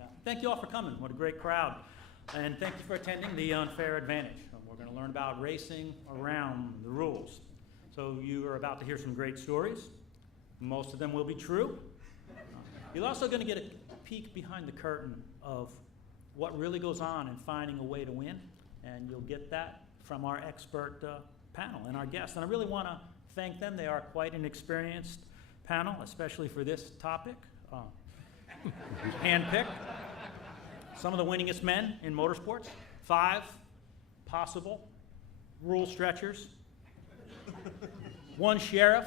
And thank you all for coming. What a great crowd. And thank you for attending The Unfair Advantage. We're going to learn about racing around the rules. So you are about to hear some great stories. Most of them will be true. You're also going to get a peek behind the curtain of what really goes on in finding a way to win. And you'll get that from our expert panel and our guests. And I really want to thank them. They are quite an experienced panel, especially for this topic. Handpicked some of the winningest men in motorsports, 5 possible rule stretchers, 1 sheriff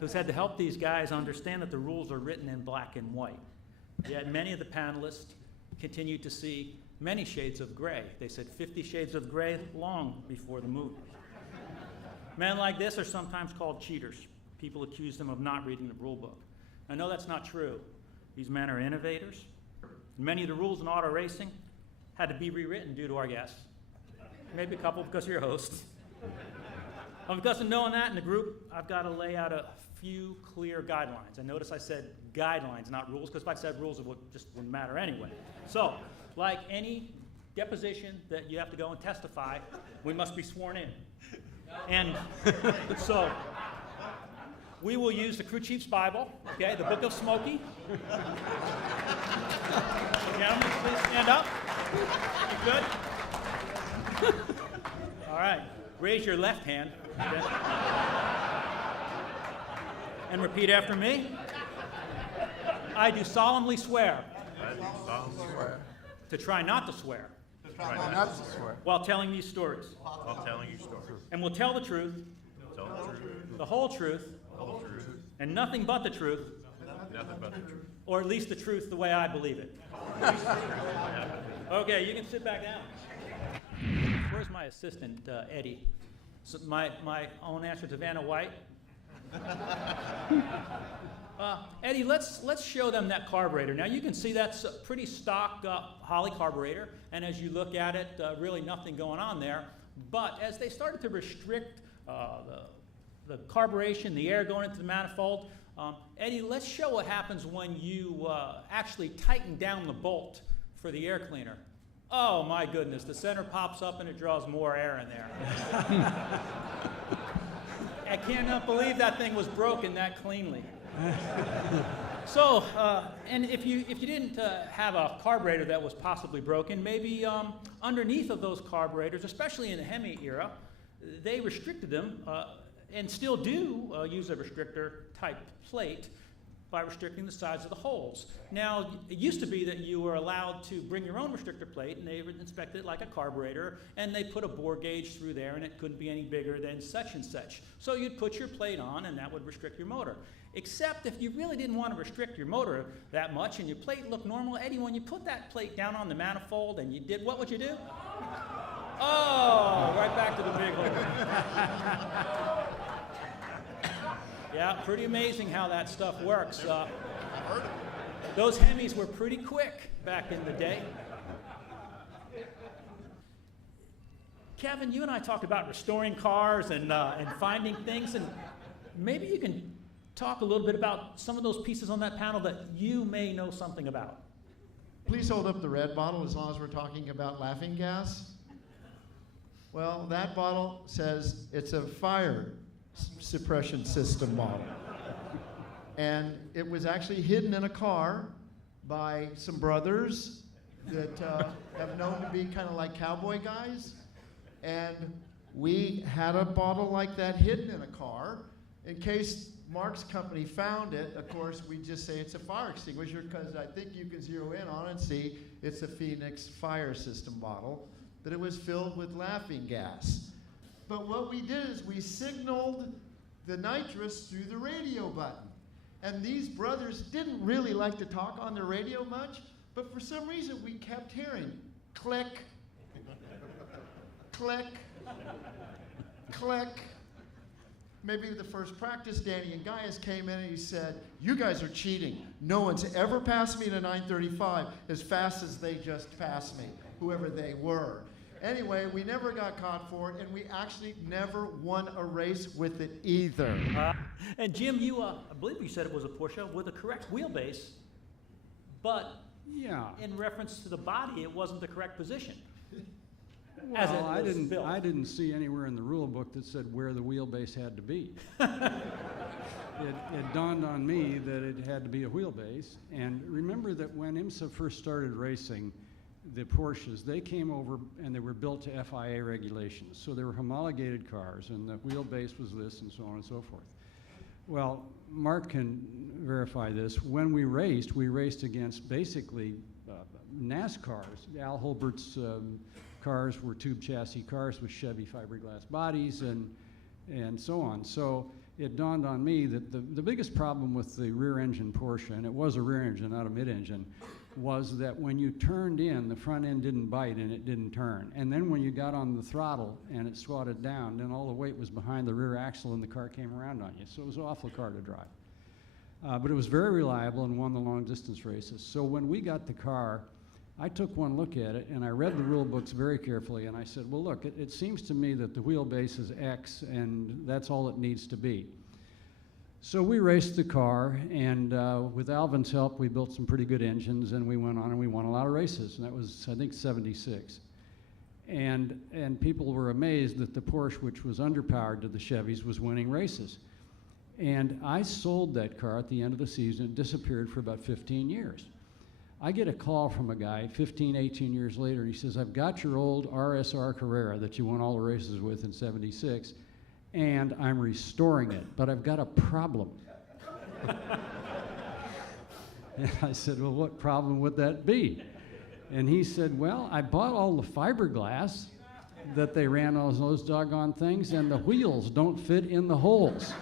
who's had to help these guys understand that the rules are written in black and white. Yet many of the panelists continue to see many shades of gray. They said 50 shades of gray long before the movie. Men like this are sometimes called cheaters. People accuse them of not reading the rule book. I know that's not true. These men are innovators. Many of the rules in auto racing had to be rewritten due to our guests. Maybe a couple because you're hosts. Because of knowing that in the group, I've got to lay out a few clear guidelines. And notice I said guidelines, not rules, because if I said rules, it just wouldn't matter anyway. So, like any deposition that you have to go and testify, we must be sworn in. And so, we will use the crew chief's Bible, okay, the Book of Smokey. Gentlemen, please stand up. You good? All right, raise your left hand. Okay. And repeat after me. I do solemnly swear. I do solemnly swear. To try not to swear. To try not to swear. While telling these stories. While telling you stories. And will tell the truth. Tell the truth. The whole truth. The whole truth. And nothing but the truth. Nothing but the truth. Or at least the truth the way I believe it. Okay, you can sit back down. Where's my assistant, Eddie? So my own answer to Vanna White. Eddie, let's show them that carburetor. Now you can see that's a pretty stock Holley carburetor, and as you look at it, really nothing going on there. But as they started to restrict the carburation, the air going into the manifold, Eddie, let's show what happens when you actually tighten down the bolt for the air cleaner. Oh my goodness, the center pops up and it draws more air in there. I cannot believe that thing was broken that cleanly. So, and if you didn't have a carburetor that was possibly broken, maybe underneath of those carburetors, especially in the Hemi era, they restricted them and still do use a restrictor type plate by restricting the sides of the holes. Now, it used to be that you were allowed to bring your own restrictor plate, and they would inspect it like a carburetor, and they put a bore gauge through there, and it couldn't be any bigger than such and such. So you'd put your plate on, and that would restrict your motor. Except if you really didn't want to restrict your motor that much, and your plate looked normal, Eddie, when you put that plate down on the manifold, and you did, what would you do? Oh, right back to the big hole. Yeah, pretty amazing how that stuff works. Those Hemis were pretty quick back in the day. Kevin, you and I talked about restoring cars and finding things, and maybe you can talk a little bit about some of those pieces on that panel that you may know something about. Please hold up the red bottle as long as we're talking about laughing gas. Well, that bottle says it's a fire suppression system model. And it was actually hidden in a car by some brothers that have known to be kind of like cowboy guys. And we had a bottle like that hidden in a car. In case Mark's company found it, of course, we just say it's a fire extinguisher because I think you can zero in on it and see it's a Phoenix fire system bottle, that it was filled with laughing gas. But what we did is we signaled the nitrous through the radio button. And these brothers didn't really like to talk on the radio much, but for some reason we kept hearing click, click, click. Maybe the first practice, Danny and Gaius came in and he said, "You guys are cheating. No one's ever passed me in a 935 as fast as they just passed me," whoever they were. Anyway, we never got caught for it, and we actually never won a race with it either. And Jim, you, I believe you said it was a Porsche with a correct wheelbase, but Yeah. in reference to the body, it wasn't the correct position. As it Well, I was didn't. built. I didn't see anywhere in the rule book that said where the wheelbase had to be. It dawned on me that it had to be a wheelbase. And remember that when IMSA first started racing the Porsches, they came over and they were built to FIA regulations. So they were homologated cars, and the wheelbase was this, and so on and so forth. Well, Mark can verify this. When we raced against basically NASCARs. Al Holbert's cars were tube chassis cars with Chevy fiberglass bodies and so on. So it dawned on me that the biggest problem with the rear engine Porsche, and it was a rear engine, not a mid-engine, was that when you turned in, the front end didn't bite and it didn't turn. And then when you got on the throttle and it squatted down, then all the weight was behind the rear axle and the car came around on you. So it was an awful car to drive. But it was very reliable and won the long distance races. So when we got the car, I took one look at it and I read the rule books very carefully, and I said, well, look, it seems to me that the wheelbase is X and that's all it needs to be. So we raced the car, and with Alvin's help, we built some pretty good engines, and we went on and we won a lot of races, and that was, I think, 76. And people were amazed that the Porsche, which was underpowered to the Chevys, was winning races. And I sold that car at the end of the season. It disappeared for about 15 years. I get a call from a guy 15, 18 years later, and he says, I've got your old RSR Carrera that you won all the races with in 76, and I'm restoring it, but I've got a problem. And I said, well, what problem would that be? And he said, well, I bought all the fiberglass that they ran on those doggone things, and the wheels don't fit in the holes.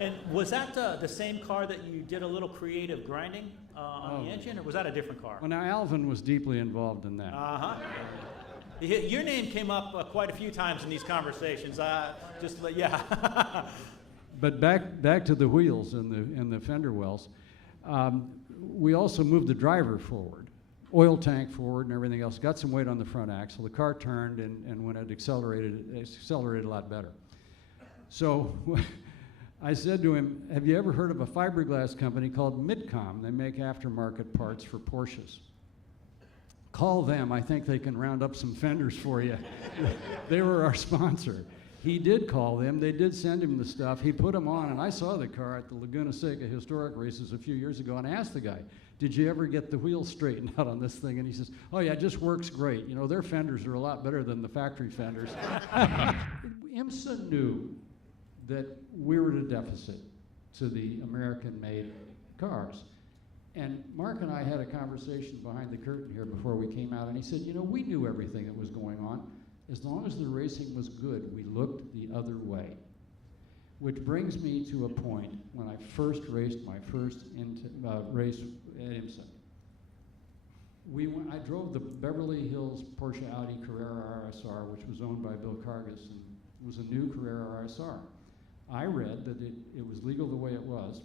And was that the same car that you did a little creative grinding on the engine, or was that a different car? Well, now Alvin was deeply involved in that. Uh-huh. Your name came up quite a few times in these conversations. Yeah. But back to the wheels and the fender wells. We also moved the driver forward, oil tank forward and everything else. Got some weight on the front axle. The car turned, and when it accelerated a lot better. So I said to him, have you ever heard of a fiberglass company called Midcom? They make aftermarket parts for Porsches. Call them. I think they can round up some fenders for you. They were our sponsor. He did call them. They did send him the stuff. He put them on, and I saw the car at the Laguna Seca historic races a few years ago, and I asked the guy, did you ever get the wheels straightened out on this thing? And he says, oh yeah, it just works great. You know, their fenders are a lot better than the factory fenders. IMSA knew that we were at a deficit to the American-made cars. And Mark and I had a conversation behind the curtain here before we came out, and he said, you know, we knew everything that was going on. As long as the racing was good, we looked the other way. Which brings me to a point when I first raced my first race at IMSA. I drove the Beverly Hills Porsche Audi Carrera RSR, which was owned by Bill Cargus, and it was a new Carrera RSR. I read that it was legal the way it was,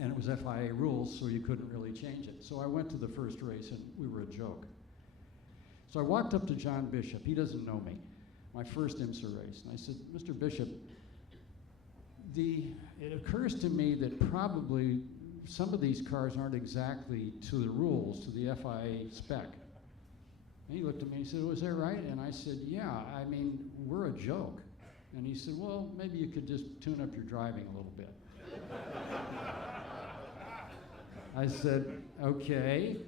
and it was FIA rules, so you couldn't really change it. So I went to the first race, and we were a joke. So I walked up to John Bishop. He doesn't know me. My first IMSA race. And I said, Mr. Bishop, it occurs to me that probably some of these cars aren't exactly to the rules, to the FIA spec. And he looked at me and he said, oh, is that right? And I said, yeah, I mean, we're a joke. And he said, well, maybe you could just tune up your driving a little bit. I said, okay,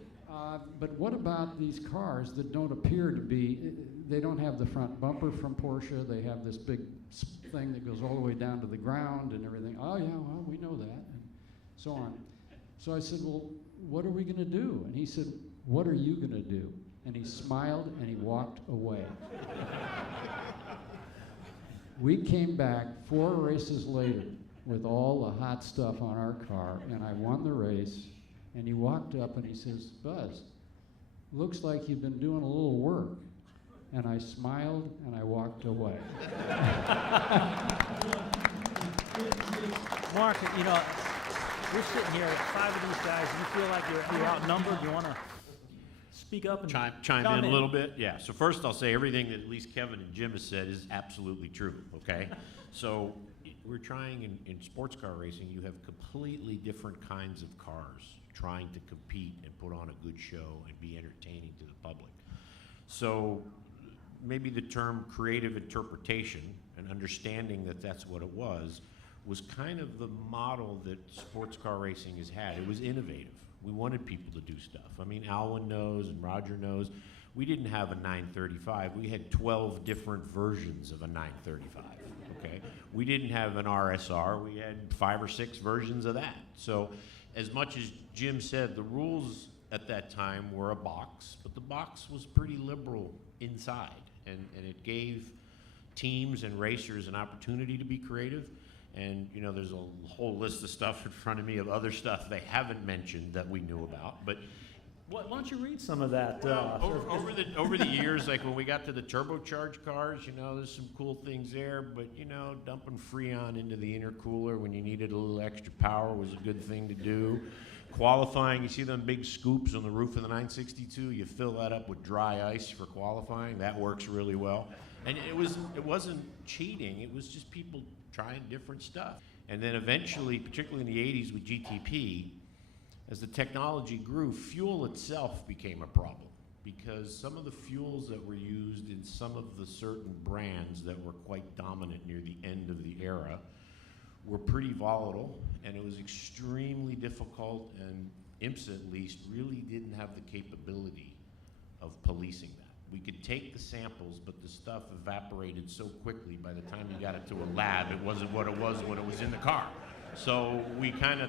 but what about these cars that don't appear to be, they don't have the front bumper from Porsche, they have this big thing that goes all the way down to the ground and everything. Oh yeah, well, we know that, and so on. So I said, well, what are we gonna do? And he said, what are you gonna do? And he smiled and he walked away. We came back 4 races later with all the hot stuff on our car, and I won the race. And he walked up and he says, Buzz, looks like you've been doing a little work. And I smiled and I walked away. Mark, you know, you're sitting here, 5 of these guys. You feel like you're outnumbered. You want to speak up and chime in a little bit? Yeah. So first I'll say everything that at least Kevin and Jim has said is absolutely true, okay? So we're trying in sports car racing, you have completely different kinds of cars trying to compete and put on a good show and be entertaining to the public. So maybe the term creative interpretation and understanding that that's what it was kind of the model that sports car racing has had. It was innovative. We wanted people to do stuff. I mean, Alwyn knows and Roger knows. We didn't have a 935. We had 12 different versions of a 935, okay? We didn't have an RSR. We had 5 or 6 versions of that. So as much as Jim said, the rules at that time were a box, but the box was pretty liberal inside, and it gave teams and racers an opportunity to be creative. And you know, there's a whole list of stuff in front of me of other stuff they haven't mentioned that we knew about. But Why don't you read some of that? over the years, like when we got to the turbocharged cars, you know, there's some cool things there. But you know, dumping Freon into the intercooler when you needed a little extra power was a good thing to do. Qualifying, you see them big scoops on the roof of the 962. You fill that up with dry ice for qualifying. That works really well. And it wasn't cheating. It was just people trying different stuff. And then eventually, particularly in the 80s with GTP, as the technology grew, fuel itself became a problem, because some of the fuels that were used in some of the certain brands that were quite dominant near the end of the era were pretty volatile, and it was extremely difficult, and IMSA at least really didn't have the capability of policing that. We could take the samples, but the stuff evaporated so quickly by the time you got it to a lab, it wasn't what it was when it was in the car. So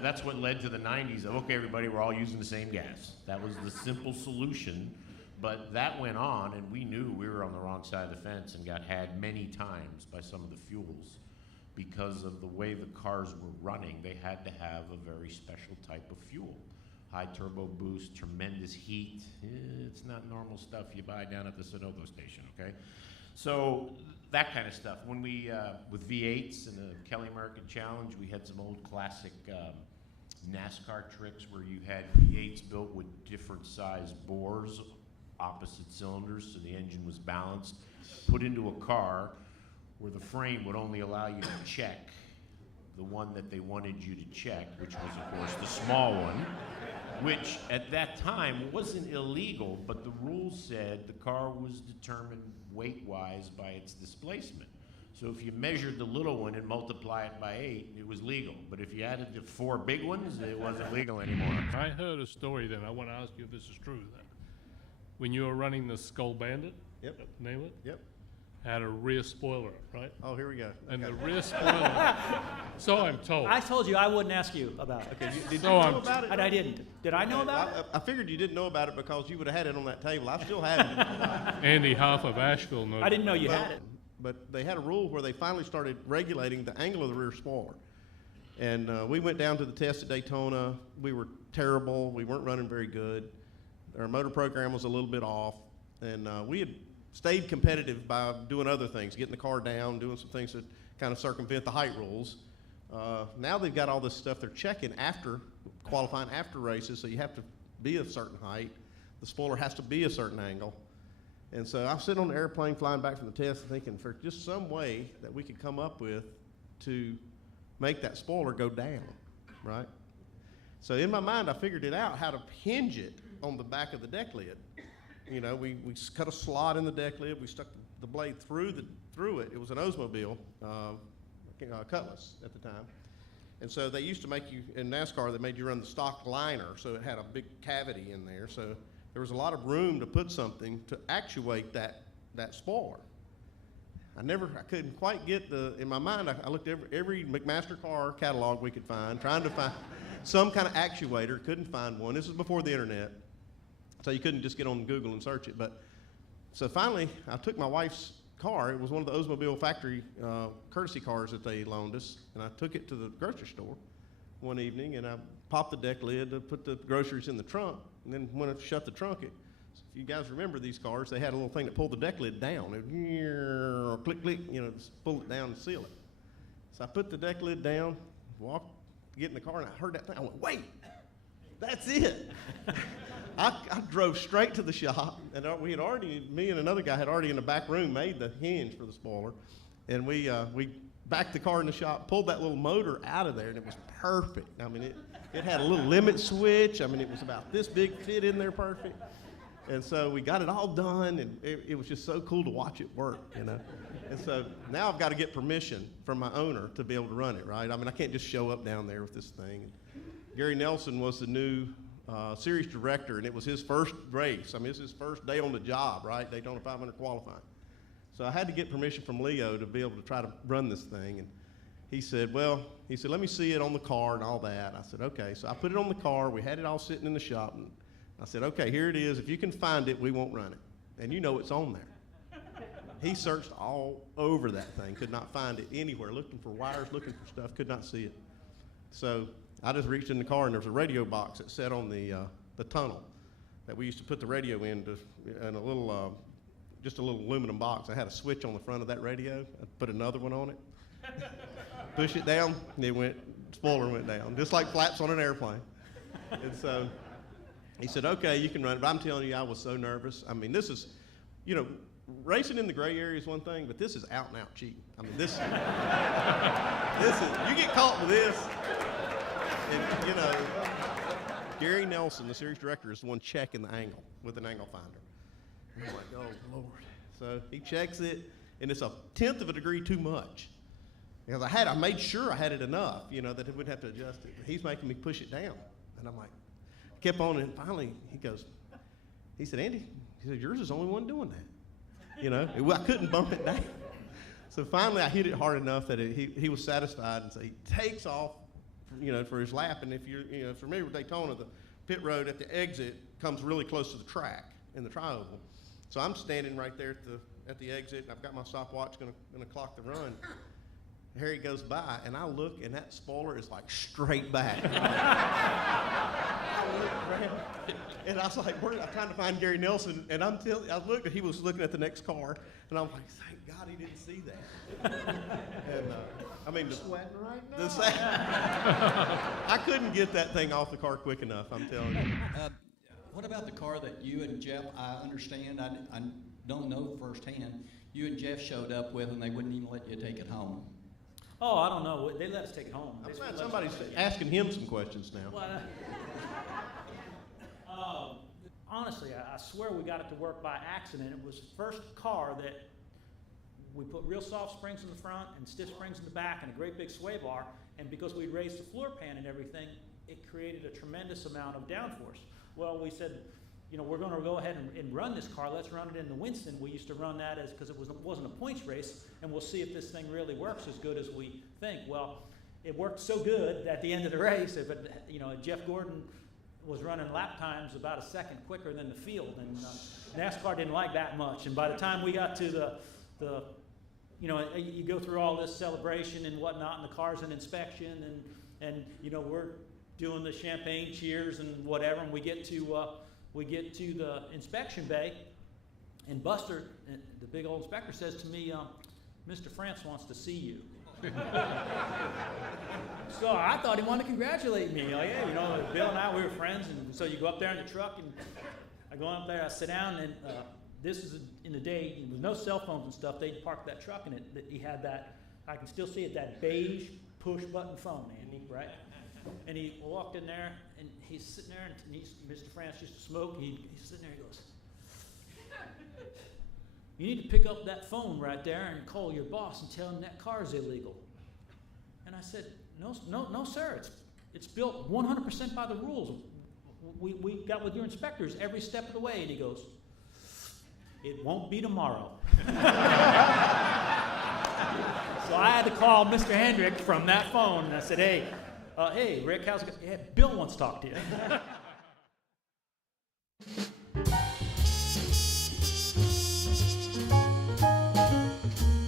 that's what led to the 90s of, okay, everybody, we're all using the same gas. That was the simple solution, but that went on, and we knew we were on the wrong side of the fence and got had many times by some of the fuels because of the way the cars were running. They had to have a very special type of fuel. High turbo boost, tremendous heat. It's not normal stuff you buy down at the Sunoco station, okay? So that kind of stuff. When we, with V8s and the Kelly American Challenge, we had some old classic NASCAR tricks where you had V8s built with different size bores, opposite cylinders, so the engine was balanced, put into a car where the frame would only allow you to check the one that they wanted you to check, which was, of course, the small one, which at that time wasn't illegal, but the rules said the car was determined weight-wise by its displacement. So if you measured the little one and multiply it by 8, it was legal. But if you added the 4 big ones, it wasn't legal anymore. I heard a story that I want to ask you if this is true. That when you were running the Skull Bandit, Yep. name it, Yep. had a rear spoiler, right? Oh, here we go. And Okay. the rear spoiler, so I'm told. I told you I wouldn't ask you about it. Okay, did you So know I'm- about it? And I didn't. Did I know about it? I figured you didn't know about it because you would have had it on that table. I still have it. Andy Hoff of Asheville knows. I didn't know you had it. But they had a rule where they finally started regulating the angle of the rear spoiler. And we went down to the test at Daytona. We were terrible. We weren't running very good. Our motor program was a little bit off. And we had stayed competitive by doing other things, getting the car down, doing some things to kind of circumvent the height rules. Now they've got all this stuff they're checking after, qualifying after races, so you have to be a certain height. The spoiler has to be a certain angle. And so I was sitting on the airplane flying back from the test thinking for just some way that we could come up with to make that spoiler go down, right? So in my mind, I figured it out, how to hinge it on the back of the deck lid. You know, we cut a slot in the deck lid, we stuck the blade through it. It was an Oldsmobile Cutlass at the time. And so they used to make you, in NASCAR, they made you run the stock liner, so it had a big cavity in there. So there was a lot of room to put something to actuate that spoiler. I couldn't quite get in my mind, I looked at every McMaster car catalog we could find, trying to find some kind of actuator, couldn't find one. This was before the internet, so you couldn't just get on Google and search it. But so finally, I took my wife's car. It was one of the Oldsmobile factory courtesy cars that they loaned us, and I took it to the grocery store one evening, and I popped the deck lid to put the groceries in the trunk, and then when I shut the trunk, if you guys remember these cars, they had a little thing that pulled the deck lid down. It would click, click, you know, just pull it down and seal it. So I put the deck lid down, walked, get in the car, and I heard that thing. I went, wait, that's it. I drove straight to the shop, and me and another guy had already in the back room made the hinge for the spoiler, and we backed the car in the shop, pulled that little motor out of there, and it was perfect. I mean, it had a little limit switch. I mean, it was about this big, fit in there perfect. And so we got it all done, and it was just so cool to watch it work, you know. And so now I've got to get permission from my owner to be able to run it, right? I mean, I can't just show up down there with this thing. And Gary Nelson was the new series director, and it was his first race. I mean, it's his first day on the job, right? Daytona 500 qualifying. So I had to get permission from Leo to be able to try to run this thing. And he said, let me see it on the car and all that. I said, okay. So I put it on the car. We had it all sitting in the shop. And I said, okay, here it is. If you can find it, we won't run it. And you know it's on there. He searched all over that thing, could not find it anywhere, looking for wires, looking for stuff, could not see it. So I just reached in the car, and there was a radio box that sat on the tunnel that we used to put the radio in, and a little, just a little aluminum box. I had a switch on the front of that radio. I put another one on it. Push it down, and it went, spoiler went down, just like flaps on an airplane. And so he said, okay, you can run it. But I'm telling you, I was so nervous. I mean, this is, you know, racing in the gray area is one thing, but this is out and out cheating. I mean, this is, you get caught with this, and, you know, Gary Nelson, the series director, is the one checking the angle with an angle finder. I'm like, oh, Lord. So he checks it, and it's 1/10 of a degree too much. Because I made sure I had it enough, you know, that it wouldn't have to adjust it. But he's making me push it down. And I'm like, kept on, and finally he said, Andy, he said, yours is the only one doing that. You know, I couldn't bump it down. So finally I hit it hard enough that he was satisfied, and so he takes off, you know, for his lap. And if you're, you know, familiar with Daytona, the pit road at the exit comes really close to the track in the tri-oval. So I'm standing right there at the exit, and I've got my stopwatch gonna clock the run. Harry goes by, and I look, and that spoiler is like straight back. I looked around, and I was like, I'm trying to find Gary Nelson, and I looked, he was looking at the next car, and I'm like, thank God he didn't see that. And I mean, Sweating right now. I couldn't get that thing off the car quick enough, I'm telling you. What about the car that you and Jeff, I understand, I don't know firsthand, you and Jeff showed up with, and they wouldn't even let you take it home? Oh, I don't know. They let us take it home. I'm glad somebody's asking him some questions now. Well, honestly, I swear we got it to work by accident. It was the first car that we put real soft springs in the front and stiff springs in the back and a great big sway bar. And because we'd raised the floor pan and everything, it created a tremendous amount of downforce. Well, we said, you know, we're going to go ahead and run this car. Let's run it in the Winston. We used to run that because it wasn't a points race, and we'll see if this thing really works as good as we think. Well, it worked so good at the end of the race. You know, Jeff Gordon was running lap times about a second quicker than the field, and NASCAR didn't like that much. And by the time we got to the you know, you go through all this celebration and whatnot, and the car's in inspection, and you know, we're doing the champagne cheers and whatever, and we get to the inspection bay, and Buster, the big old inspector, says to me, Mr. France wants to see you. So I thought he wanted to congratulate me. Like, yeah, you know, Bill and I, we were friends, and so you go up there in the truck, and I go up there, I sit down, and this is in the day, with no cell phones and stuff, they'd park that truck, and he had that, I can still see it, that beige push-button phone, Andy, right? And he walked in there, and he's sitting there, and Mr. France used to smoke. He's sitting there, he goes, you need to pick up that phone right there and call your boss and tell him that car is illegal. And I said, no, sir. It's built 100% by the rules. We got with your inspectors every step of the way. And he goes, it won't be tomorrow. So I had to call Mr. Hendrick from that phone, and I said, hey, Rick, how's it going? Yeah, Bill wants to talk to you.